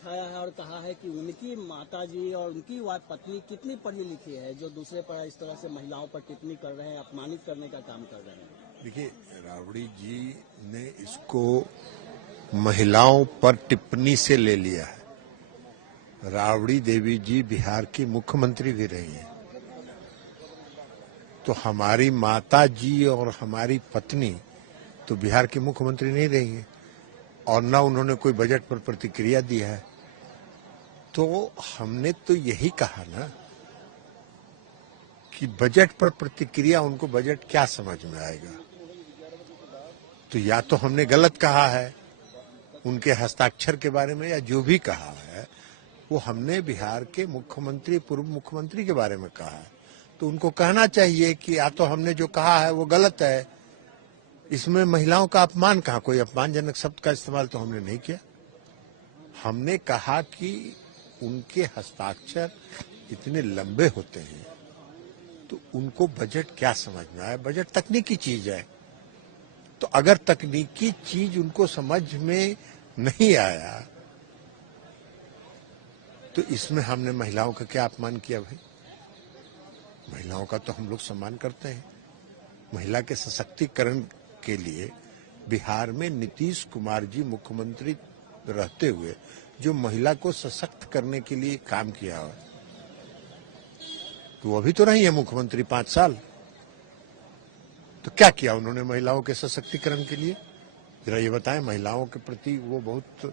उठाया है और कहा है कि उनकी माताजी और उनकी पत्नी कितनी पढ़ी लिखी है, जो दूसरे पर इस तरह से महिलाओं पर टिप्पणी कर रहे हैं, अपमानित करने का काम कर रहे हैं। देखिए, राबड़ी जी ने इसको महिलाओं पर टिप्पणी से ले लिया है। राबड़ी देवी जी बिहार की मुख्यमंत्री भी रही हैं, तो हमारी माता जी और हमारी पत्नी तो बिहार की मुख्यमंत्री नहीं रही है और न उन्होंने कोई बजट पर प्रतिक्रिया दी है। तो हमने तो यही कहा ना कि बजट पर प्रतिक्रिया, उनको बजट क्या समझ में आएगा। तो या तो हमने गलत कहा है उनके हस्ताक्षर के बारे में, या जो भी कहा है वो हमने बिहार के मुख्यमंत्री, पूर्व मुख्यमंत्री के बारे में कहा है। तो उनको कहना चाहिए कि या तो हमने जो कहा है वो गलत है, इसमें महिलाओं का अपमान कहाँ, कोई अपमानजनक शब्द का इस्तेमाल तो हमने नहीं किया। हमने कहा कि उनके हस्ताक्षर इतने लंबे होते हैं तो उनको बजट क्या समझ में आया। बजट तकनीकी चीज है, तो अगर तकनीकी चीज उनको समझ में नहीं आया तो इसमें हमने महिलाओं का क्या अपमान किया भाई। महिलाओं का तो हम लोग सम्मान करते हैं। महिला के सशक्तिकरण के लिए बिहार में नीतीश कुमार जी मुख्यमंत्री रहते हुए जो महिला को सशक्त करने के लिए काम किया है, तो वो अभी तो रही है मुख्यमंत्री 5 साल। तो क्या किया उन्होंने महिलाओं के सशक्तिकरण के लिए, जरा ये बताएं। महिलाओं के प्रति वो बहुत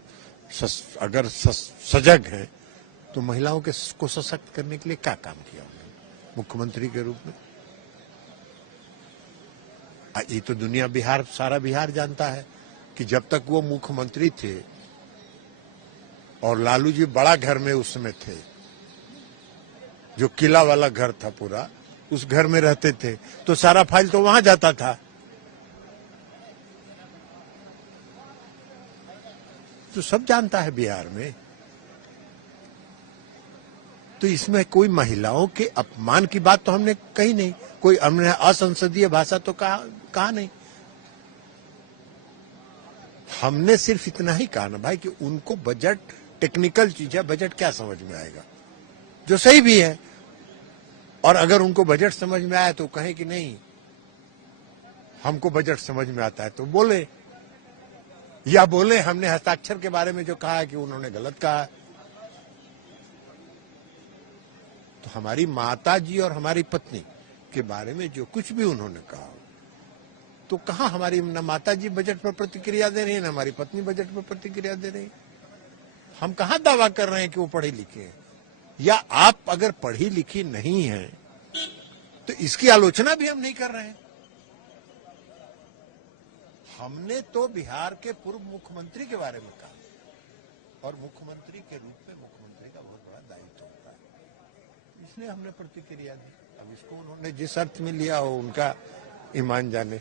अगर सजग हैं तो महिलाओं के को सशक्त करने के लिए क्या काम किया उन्होंने मुख्यमंत्री के रूप में। ये तो दुनिया, बिहार, सारा बिहार जानता है कि जब तक वो मुख्यमंत्री थे और लालू जी बड़ा घर में उस समय थे, जो किला वाला घर था पूरा, उस घर में रहते थे, तो सारा फाइल तो वहां जाता था। तो सब जानता है बिहार में। तो इसमें कोई महिलाओं के अपमान की बात तो हमने कही नहीं, कोई हमने असंसदीय भाषा तो कहा नहीं। हमने सिर्फ इतना ही कहा ना भाई कि उनको बजट टेक्निकल चीज है, बजट क्या समझ में आएगा, जो सही भी है। और अगर उनको बजट समझ में आया तो कहें कि नहीं हमको बजट समझ में आता है, तो बोले, या बोले हमने हस्ताक्षर के बारे में जो कहा है कि उन्होंने गलत कहा है। तो हमारी माता जी और हमारी पत्नी के बारे में जो कुछ भी उन्होंने कहा, तो कहां हमारी न माता जी बजट पर प्रतिक्रिया दे रही है, न हमारी पत्नी बजट पर प्रतिक्रिया दे रही है। हम कहां दावा कर रहे हैं कि वो पढ़ी लिखी है। या आप अगर पढ़ी लिखी नहीं है तो इसकी आलोचना भी हम नहीं कर रहे हैं। हमने तो बिहार के पूर्व मुख्यमंत्री के बारे में कहा, और मुख्यमंत्री के रूप में मुख्यमंत्री का बहुत बड़ा दायित्व होता है, इसलिए हमने प्रतिक्रिया दी। अब इसको उन्होंने जिस अर्थ में लिया हो, उनका ईमान जाने।